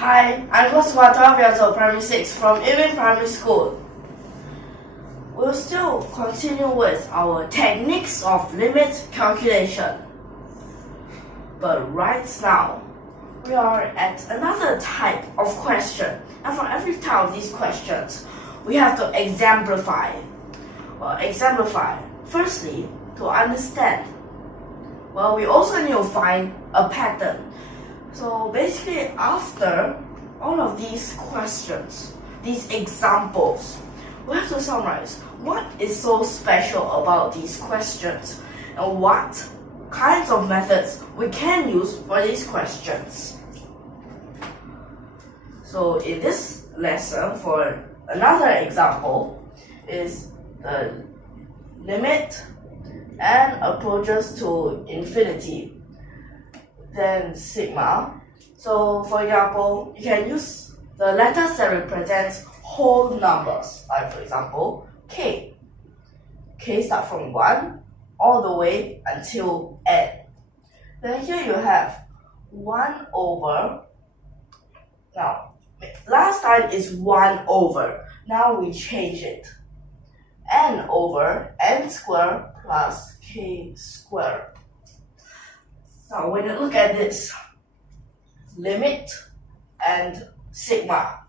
Hi, I'm Koswa, 12 years old, Primary 6 from YUMIN Primary School. We'll still continue with our techniques of limit calculation. But right now, we are at another type of question. And for every type of these questions, we have to exemplify. Firstly, to understand. Well, we also need to find a pattern. So basically, after all of these questions, these examples, we have to summarize what is so special about these questions and what kinds of methods we can use for these questions. So in this lesson, for another example, is the limit and approaches to infinity, then sigma. So for example, you can use the letters that represent whole numbers, like for example, k. K starts from 1 all the way until n. Then here you have 1 over, now last time is 1 over, now we change it, n over n squared plus k squared. Now when you look at this, limit and sigma,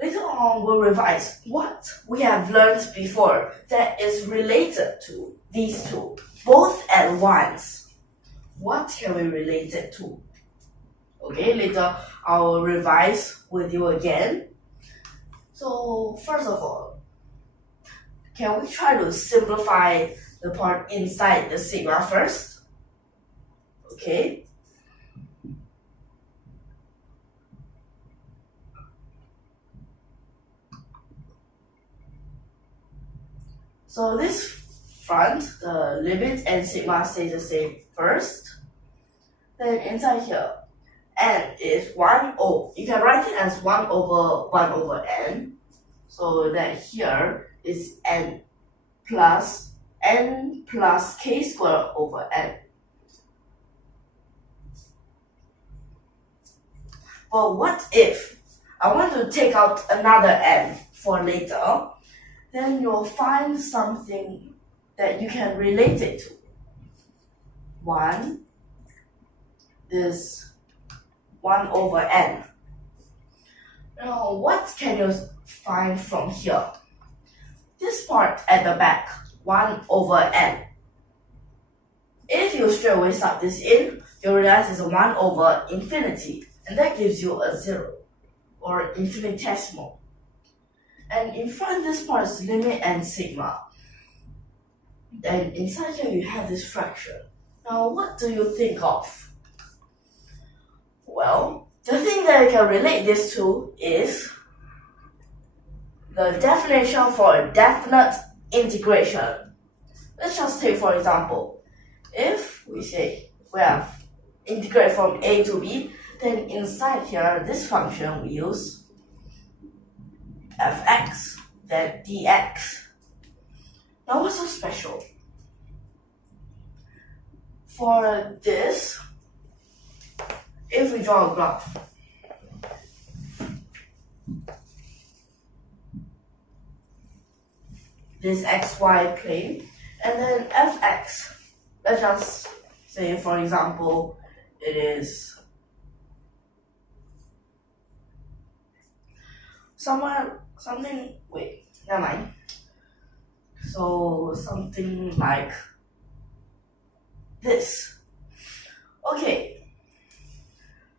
later on we'll revise what we have learned before that is related to these two, both at once. What can we relate it to? Okay, later I'll revise with you again. So first of all, can we try to simplify the part inside the sigma first? Okay. So this front, the limit and sigma stays the same first. Then inside here, n is 1 over, you can write it as 1 over n. So that here is n plus k squared over n. But what if I want to take out another n for later? Then you'll find something that you can relate it to. 1 is 1 over n. Now, what can you find from here? This part at the back, 1 over n. If you straight away sub this in, you'll realize it's 1 over infinity, and that gives you a 0, or infinitesimal. And in front, this part is limit and sigma. Then inside here, you have this fraction. Now, what do you think of? Well, the thing that you can relate this to is the definition for a definite integration. Let's just take, for example, if we say we have integrate from a to b, then inside here, this function we use fx, then dx. Now what's so special? For this, if we draw a graph, this xy plane, and then fx, let's just say for example, it is never mind. So something like this. Okay.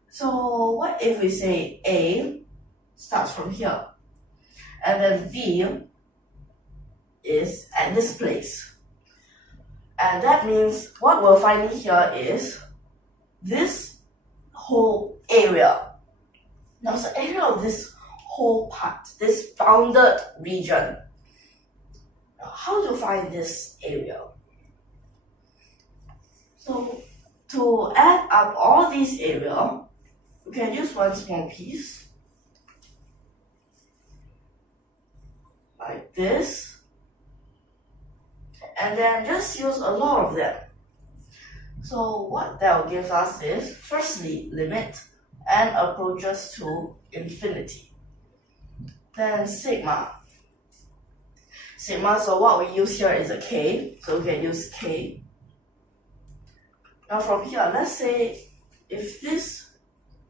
So what if we say A starts from here, and then B is at this place. And that means what we're finding here is this whole area. Now it's the area of this whole part, this bounded region. Now, how to find this area? So to add up all these area, we can use one small piece like this, and then just use a lot of them. So what that will give us is, firstly, limit and approaches to infinity. Then sigma. Sigma, so what we use here is a k, so we can use k. Now from here, let's say if this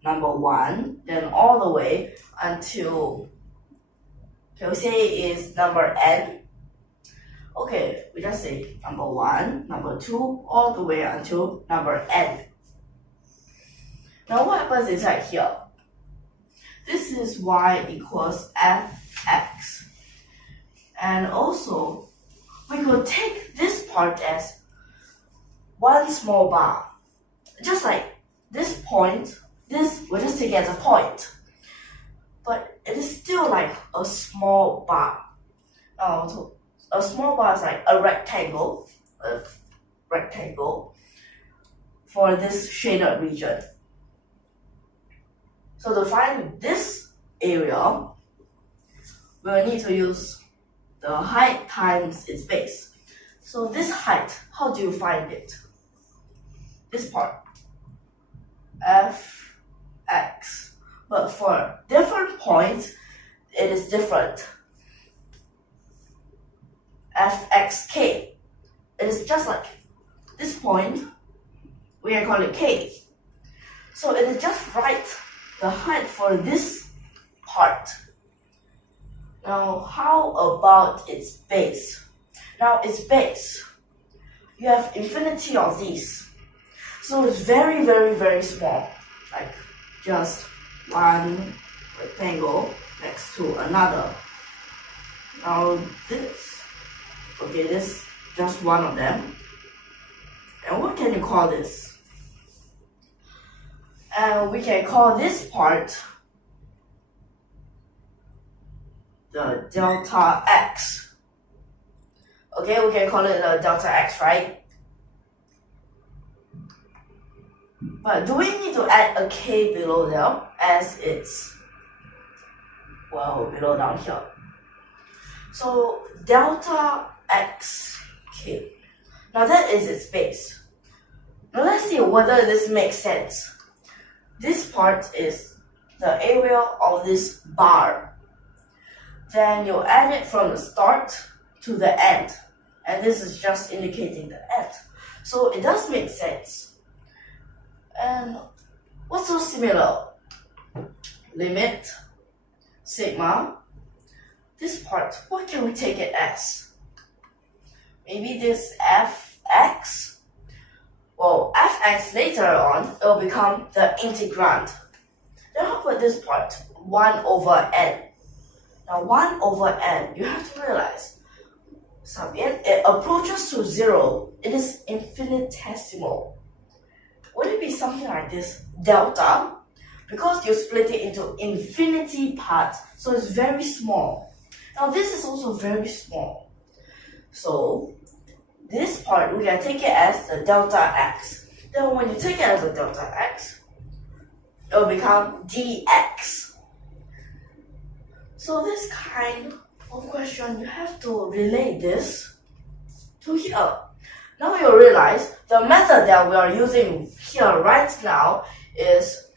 number 1, then all the way until, can we say is number n? Okay, we just say number 1, number 2, all the way until number n. Now what happens is right here. This is y equals fx. And also, we could take this part as one small bar. Just like this point, this we'll just take it as a point. But it is still like a small bar. So a small bar is like a rectangle for this shaded region. So to find this area, we'll need to use the height times its base. So this height, how do you find it? This part, fx. But for different points, it is different. Fxk. It is just like this point, we can call it k. So it is just right, the height for this part. Now, how about its base? Now, its base, you have infinity of these. So it's very, very, very small. Like just one rectangle next to another. Now this, okay, this is just one of them. And what can you call this? And we can call this part the delta x. Okay, we can call it the delta x, right? But do we need to add a k below there as it's, well, below down here? So delta x k. Now that is its base. Now let's see whether this makes sense. This part is the area of this bar. Then you add it from the start to the end. And this is just indicating the end. So it does make sense. And what's so similar? Limit, sigma. This part, what can we take it as? Maybe this fx. Well, fx later on, it will become the integrand. Then how about this part? 1 over n. Now 1 over n, you have to realize, it approaches to 0. It is infinitesimal. Would it be something like this? Delta, because you split it into infinity parts, so it's very small. Now this is also very small. So this part, we can take it as the delta x. Then when you take it as a delta x, it will become dx. So this kind of question, you have to relate this to here. Now you realize the method that we are using here right now is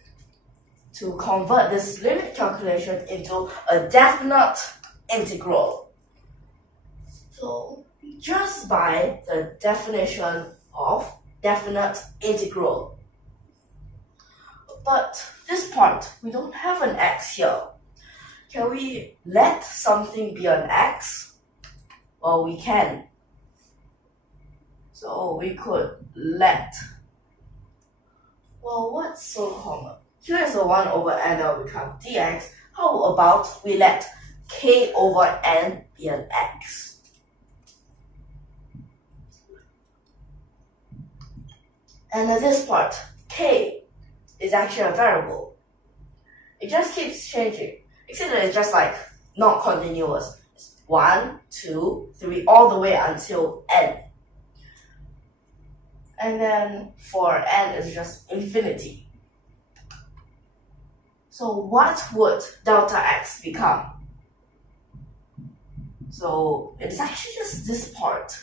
to convert this limit calculation into a definite integral. So just by the definition of definite integral. But this part, we don't have an x here. Can we let something be an x? Well, we can. So we could let. Well, what's so common? Here is a 1 over n that will become dx. How about we let k over n be an x? And then this part, k, is actually a variable. It just keeps changing. Except that it's just like not continuous. It's 1, 2, 3, all the way until n. And then for n is just infinity. So what would delta x become? So it's actually just this part.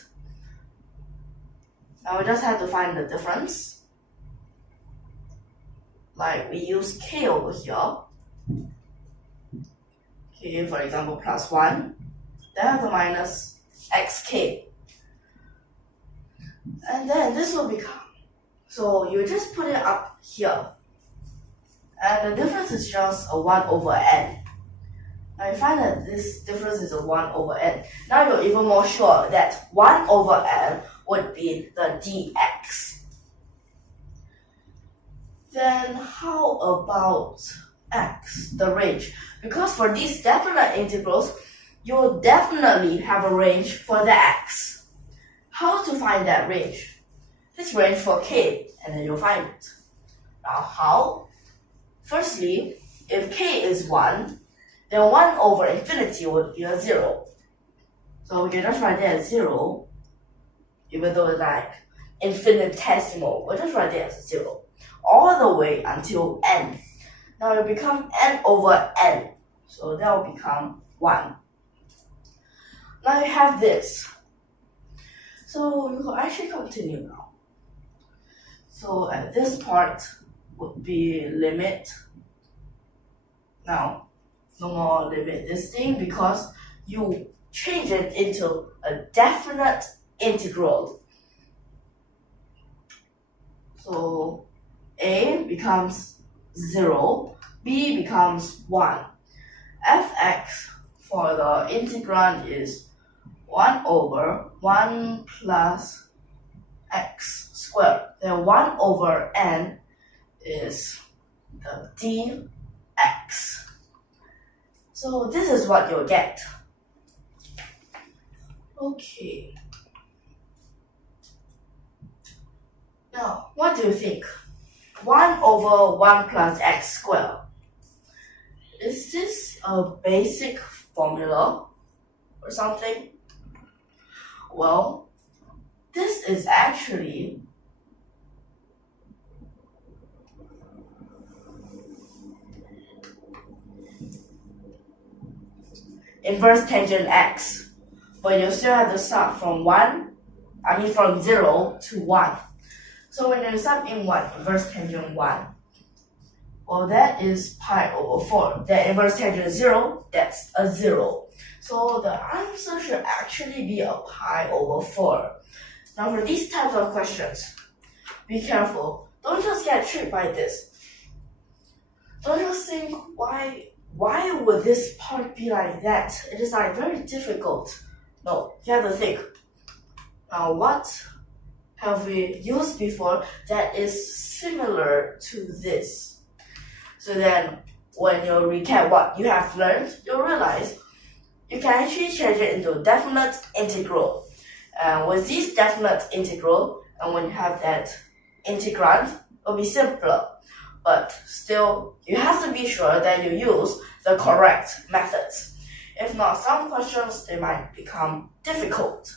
Now we just have to find the difference. like we use k over here. Okay, for example, plus 1. Then the minus xk. And then this will become, so you just put it up here. And the difference is just a 1 over n. Now you find that this difference is a 1 over n. Now you're even more sure that 1 over n would be the dx. Then how about x, the range? Because for these definite integrals, you will definitely have a range for the x. How to find that range? This range for k, and then you'll find it. Now how? Firstly, if k is 1, then 1 over infinity would be a 0. So we can just write that as 0, even though it's like infinitesimal. We'll just write that as 0, all the way until n. Now it will become n over n, so that will become 1. Now you have this. So you can actually continue now. So at this part would be limit. Now, no more limit this thing because you change it into a definite integral. So a becomes 0, b becomes 1. Fx for the integrand is 1 over 1 plus x squared. Then 1 over n is the dx. So this is what you'll get. Okay. Now, what do you think? 1 over 1 plus x squared. Is this a basic formula or something? Well, this is actually inverse tangent x, but you still have to start from from 0 to 1. So when you sub in 1, inverse tangent 1, well, that is pi over 4. That inverse tangent 0, that's a 0. So the answer should actually be a pi over 4. Now for these types of questions, be careful. Don't just get tricked by this. Don't just think, why would this part be like that? It is like very difficult. No, you have to think. Now what have we used before that is similar to this? So then when you recap what you have learned, you'll realize you can actually change it into a definite integral. With this definite integral, and when you have that integrand, it'll be simpler. But still, you have to be sure that you use the correct methods. If not, some questions, they might become difficult.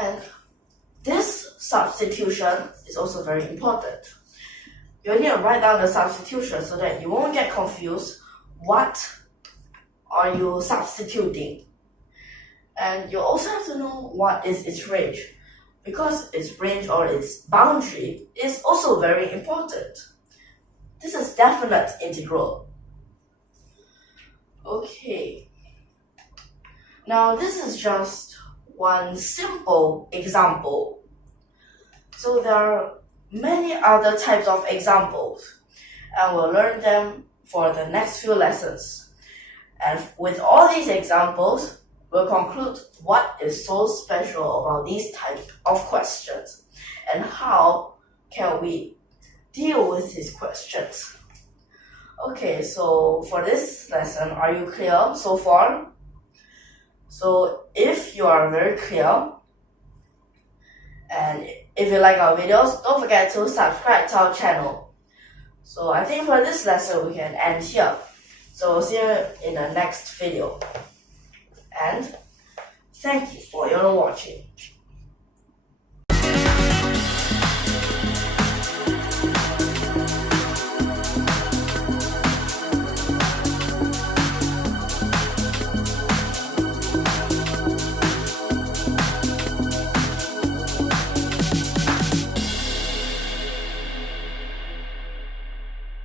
And this substitution is also very important. You need to write down the substitution so that you won't get confused. What are you substituting? And you also have to know what is its range, because its range or its boundary is also very important. This is definite integral. Okay. Now this is just one simple example. So there are many other types of examples, and we'll learn them for the next few lessons. And with all these examples, we'll conclude what is so special about these types of questions and how can we deal with these questions. Okay, so for this lesson, are you clear so far? So if you are very clear, and if you like our videos, don't forget to subscribe to our channel. So I think for this lesson, we can end here. So see you in the next video. And thank you for your watching.